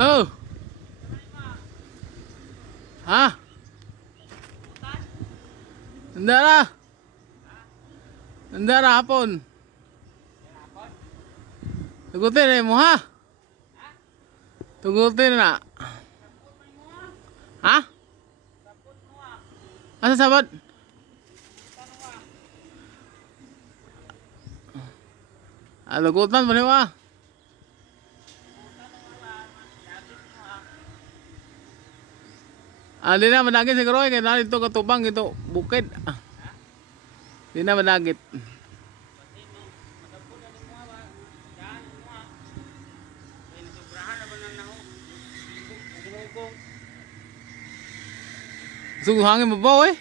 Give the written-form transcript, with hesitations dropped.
Oh. Ha? Handa na. Handa na hapon. Tugutin mo ha. Tugutin na. Ha? Asa sabot? Lugutan mo niya. Di na managit siguro kaya na ito katubang ito bukid. Di na managit. Sugo hangin mo ba eh?